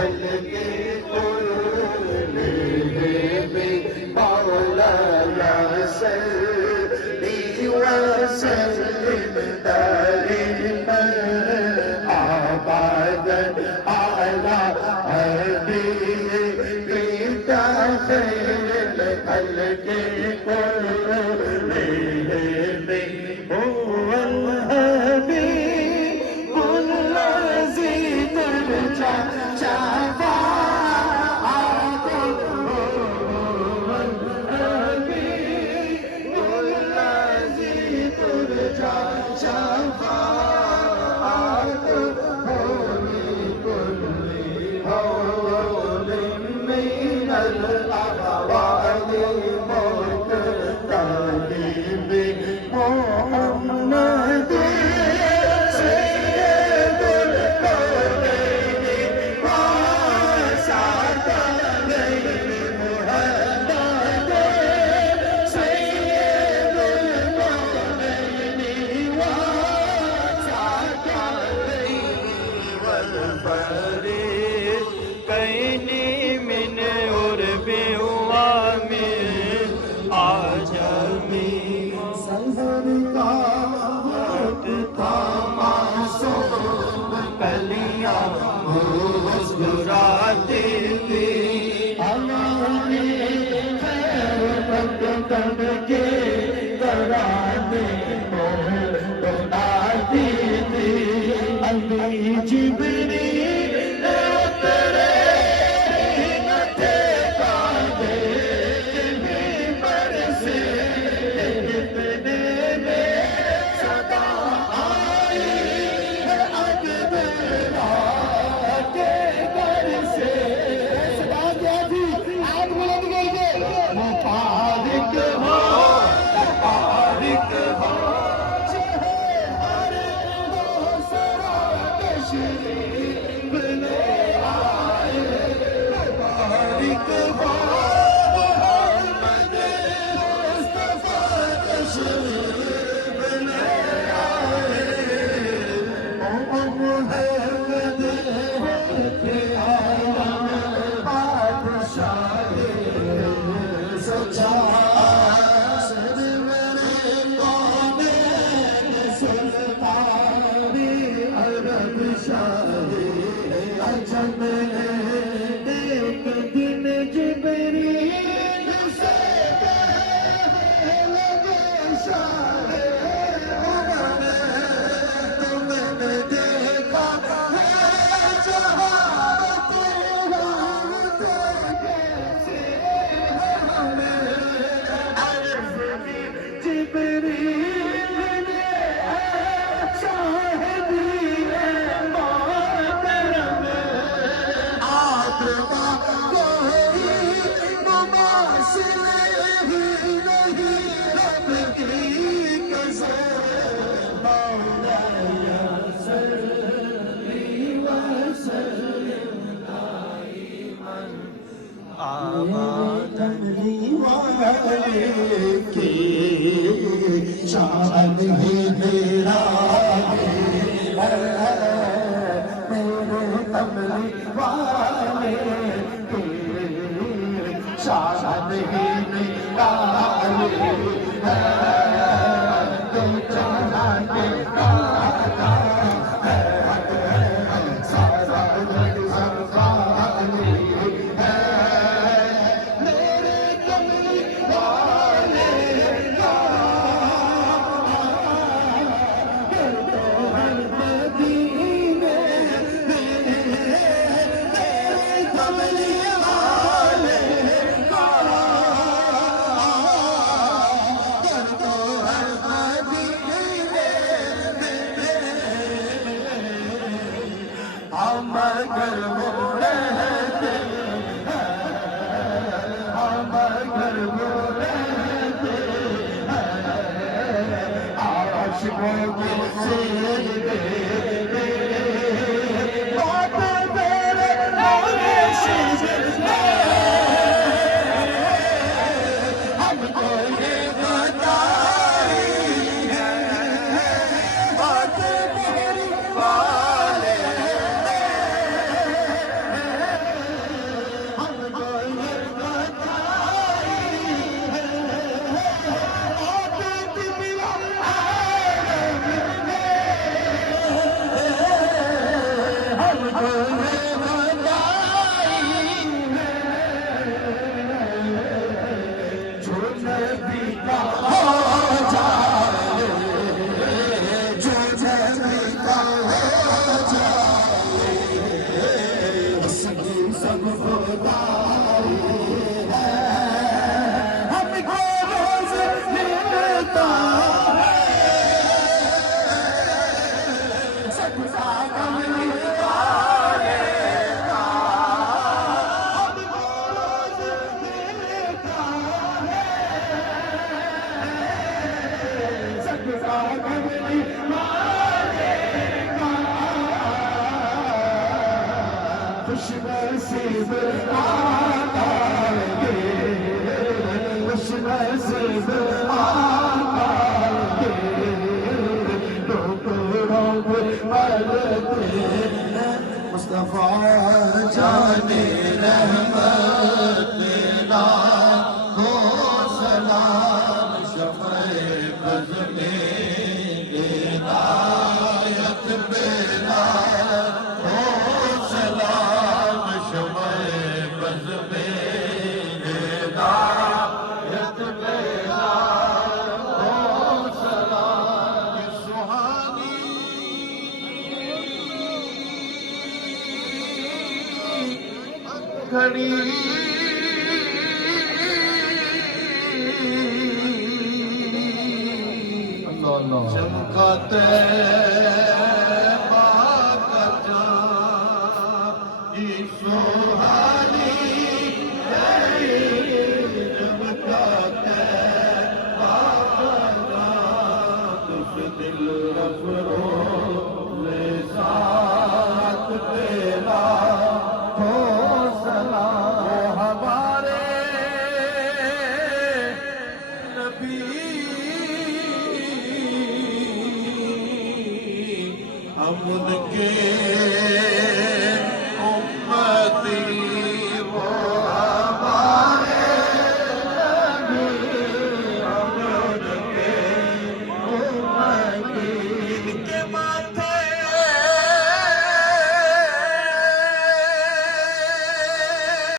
हल्के कुल्ले में मौलाना सल्ली वसल्लिम दाइमन अबदन अला हबीबिका खैरिल हल्के कुल्ले में हुवल हबीबुल लज़ी तुरजा शफ़ाअत हुवल हबीबुल लज़ी तुरजा शफ़ाअत लिकुल्ली हौलिन मिनल अहवालि मुक़तदिब मुहम्मद सय्यदुल कौनैनि व सकलैनि मुहम्मद सय्यदुल कौनैनि व सकलैनि वल फरीक़ैनि मिन उर्बि व मिन आजमी सफर का वक्त था मासूम कलियां मुस्कुराती थी हमारे खैर बदन के तराने मुस्कुराती थी अली जिब्रील उतरे न थे कांधे मिंबर से इतने में सदा आई है अकबरा के घर से सदा क्या थी आज बुलंद करके मुबारक हो हर दूसरा तशरीफ ले आए मुबारक हो मोहम्मद मुस्तफा तशरीफ ले आए मोहम्मद के आलम बादशाह सच्चा सरवरे कौनैन सुल्ताने अरब शाहे अजम एक दिन जिब्रील से कहने लगे शाहे उमर तुमने देखा है जहाँ तेरा कैसे हमें अर्ज़ की जिब्रील ने शाहिदी मोहतरम आत्मा कोई मुमासिल ही नहीं रब की कसम मौलाया सल्ली वसल्लिम दाइमन आबादन वाले की शान ही मेरा मेरे कमली वाले की शान ही मेरा तो जहां के दाता सारा जग संभाले मेरे कमली वाले का मदीने मेरे कमली वाले का मगर वो रहते मगर वो रहते आशिकों के से बात मेरे हमको ये बताई है बात मेरी वाले खुशनसीब आएंगे, खुशनसीब आएंगे, टुकड़ों पे मरते हैं मुस्तफा जाने रहमत तेरा हो सलाम शफ़े बज़ में हिदायत बेला हो सलाम शफ़े बज़ में हिदायत बेला हो सलाम सुहानी घड़ी चमकाते बाका सुहानी चमकाते बाका तुझ दिल रफरो ले साथ तेरा हो सलाम हमारे नबी हम उनके